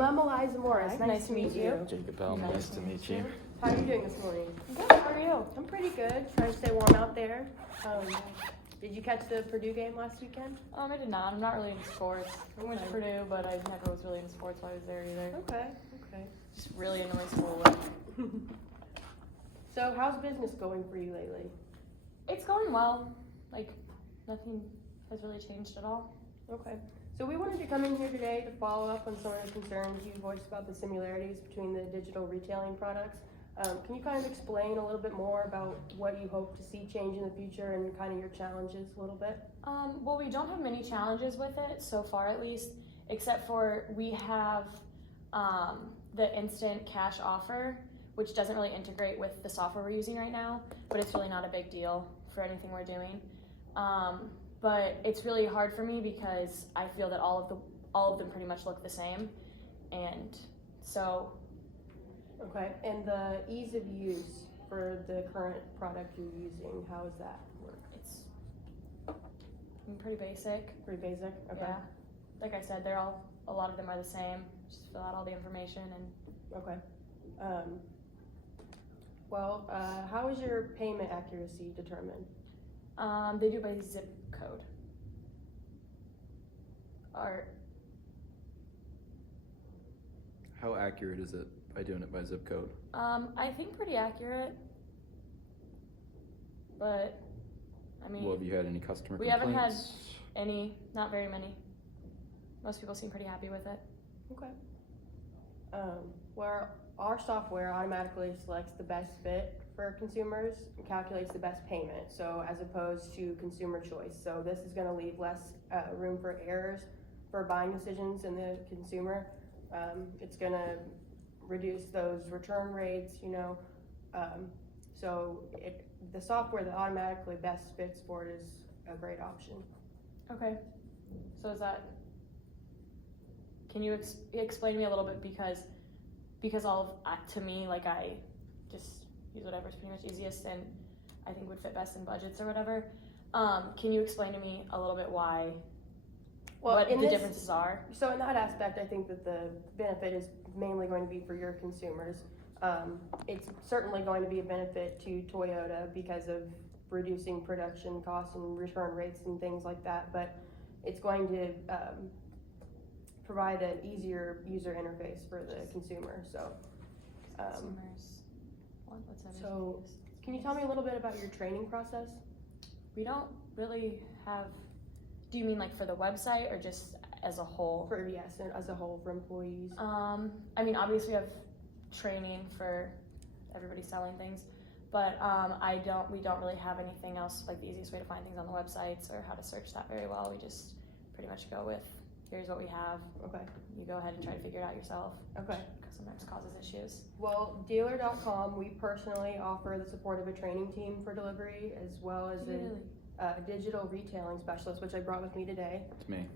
I'm Eliza Morris. Hi, Nice to meet you. Jacob Bell, nice to meet you. How are you doing this morning? Good, how are you? I'm pretty good. Trying to stay warm out there. Did you catch the Purdue game last weekend? I did not. I'm not really into sports. I went to Purdue, but I never was really into sports while I was there either. Okay. Just really annoying schoolwork. So how's business going for you lately? It's going well. Like, nothing has really changed at all. Okay. So we wanted to come in here today to follow up on some of the concerns you voiced about the similarities between the digital retailing products. Can you kind of explain a little bit more about what you hope to see change in the future and kind of your challenges a little bit? Well, we don't have many challenges with it, so far at least, except for we have the instant cash offer, which doesn't really integrate with the software we're using right now, but it's really not a big deal for anything we're doing. But it's really hard for me because I feel that all of them pretty much look the same, and so. Okay, and the ease of use for the current product you're using, how does that work? It's pretty basic. Pretty basic? Okay. Yeah. Like I said, a lot of them are the same. Just fill out all the information and. Okay. How is your payment accuracy determined? They do by zip code. How accurate is it by doing it by zip code? I think pretty accurate. But, I mean. Well, have you had any customer we complaints? haven't had any, not very many. Most people seem pretty happy with it. Okay. Where our software automatically selects the best fit for consumers and calculates the best payment, so as opposed to consumer choice. So this is going to leave less room for errors for buying decisions in the consumer. It's going to reduce those return rates, the software that automatically best fits for it is a great option. Okay. So can you explain to me a little bit, because to me, like, I just use whatever's pretty much easiest and I think would fit best in budgets or whatever. Can you explain to me a little bit what the differences are? So in that aspect, I think that the benefit is mainly going to be for your consumers. It's certainly going to be a benefit to Toyota because of reducing production costs and return rates and things like that, but it's going to provide an easier user interface for the consumer. So, Consumers want what's everything. So can you tell me a little bit about your training process? We don't really have. Do you mean like for the website or just as a whole? Yes, as a whole for employees. I mean, obviously we have training for everybody selling things, but we don't really have anything else, like the easiest way to find things on the websites or how to search that very well. We just pretty much go with, here's what we have. Okay. You go ahead and try to figure it out yourself. Okay. Because sometimes causes issues. Well, dealer.com, we personally offer the support of a training team for delivery, as well as a digital retailing specialist, which I brought with me today. It's me.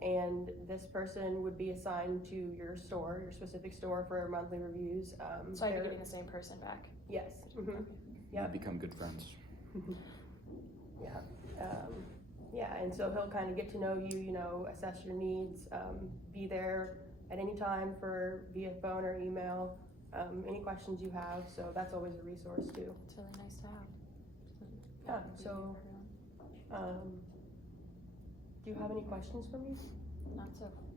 And this person would be assigned to your store, your specific store, for monthly reviews. So I'd be getting the same person back? Yes. Mm-hmm. Yeah. We become good friends. Yeah, and so he'll kind of get to know you, assess your needs, be there at any time via phone or email, any questions you have, so that's always a resource too. It's really nice to have. Yeah, so, do you have any questions for me?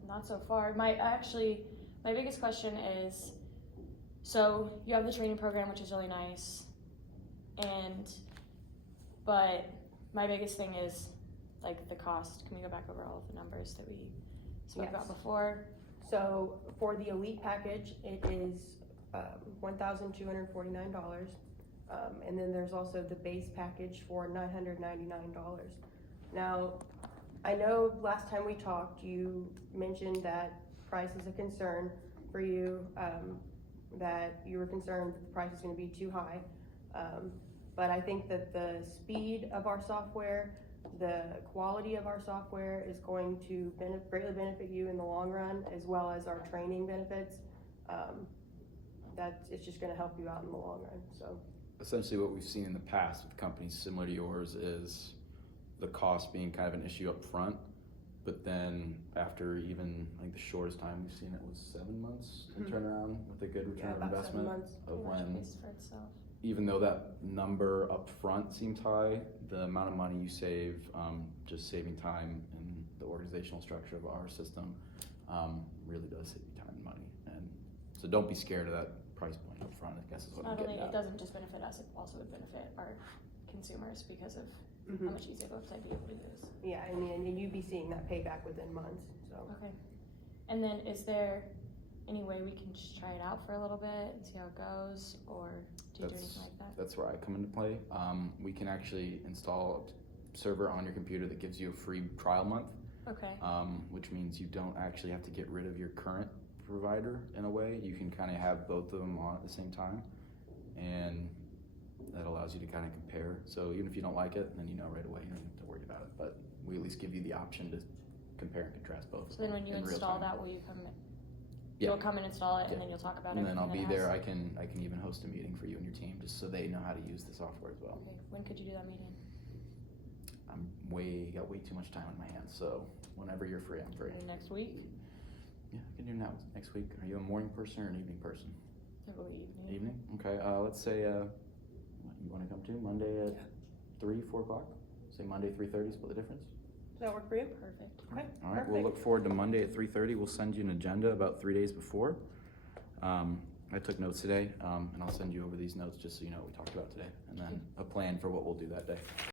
Not so far. My biggest question is, so you have the training program, which is really nice, but my biggest thing is like the cost. Can we go back over all of the numbers that we spoke about before? So for the Elite package, it is $1,249. And then there's also the base package for $999. Now, I know last time we talked, you mentioned that price is a concern for you, that you were concerned that the price is going to be too high. But I think that the speed of our software, the quality of our software is going to greatly benefit you in the long run, as well as our training benefits. It's just going to help you out in the long run. So. Essentially what we've seen in the past with companies similar to yours is the cost being kind of an issue up front, but then after even, I think the shortest time we've seen it was 7 months to Mhm. turn around with a good return Yeah, of about 7 investment. months. Of Pretty much when, pays for itself. even though that number up front seems high, the amount of money you save, just saving time in the organizational structure of our system, really does save you time and money. And so don't be scared of that price point up front, I guess is what I'm Not only, getting it at. doesn't just benefit us, it also would benefit our consumers because of Mhm. how much easier the website be able to use. Yeah, I mean, and you'd be seeing that payback within months, so. Okay. And then is there any way we can just try it out for a little bit and see how it goes, or do you do anything like that? That's where I come into play. We can actually install a server on your computer that gives you a free trial month, Okay, which means you don't actually have to get rid of your current provider in a way. You can kind of have both of them on at the same time, and that allows you to kind of compare. So even if you don't like it, then you know right away, you don't have to worry about it. But we at least give you the option to compare and contrast both. so then when you in real install time. that, will you come, Yeah. you'll come and install it Yeah. and then you'll talk about And then I'll everything be that it there. has? I can even host a meeting for you and your team, just so they know how to use the software as well. Okay, when could you do that meeting? Got way too much time on my hands, so whenever you're free, I'm free. Maybe next week? Yeah, I can do now next week. Are you a morning person or an evening person? Probably evening. Evening? Okay, let's say, what you wanna come to, Monday at 3, 4 o'clock? Say Monday, 3:30, split the difference? Does that work for you? Perfect. Okay, All right, we'll look forward to Monday at 3:30. We'll send you an agenda about 3 days before. I took notes today, and I'll send you over these notes just so you know what we talked about today, and then a plan for what we'll do that day.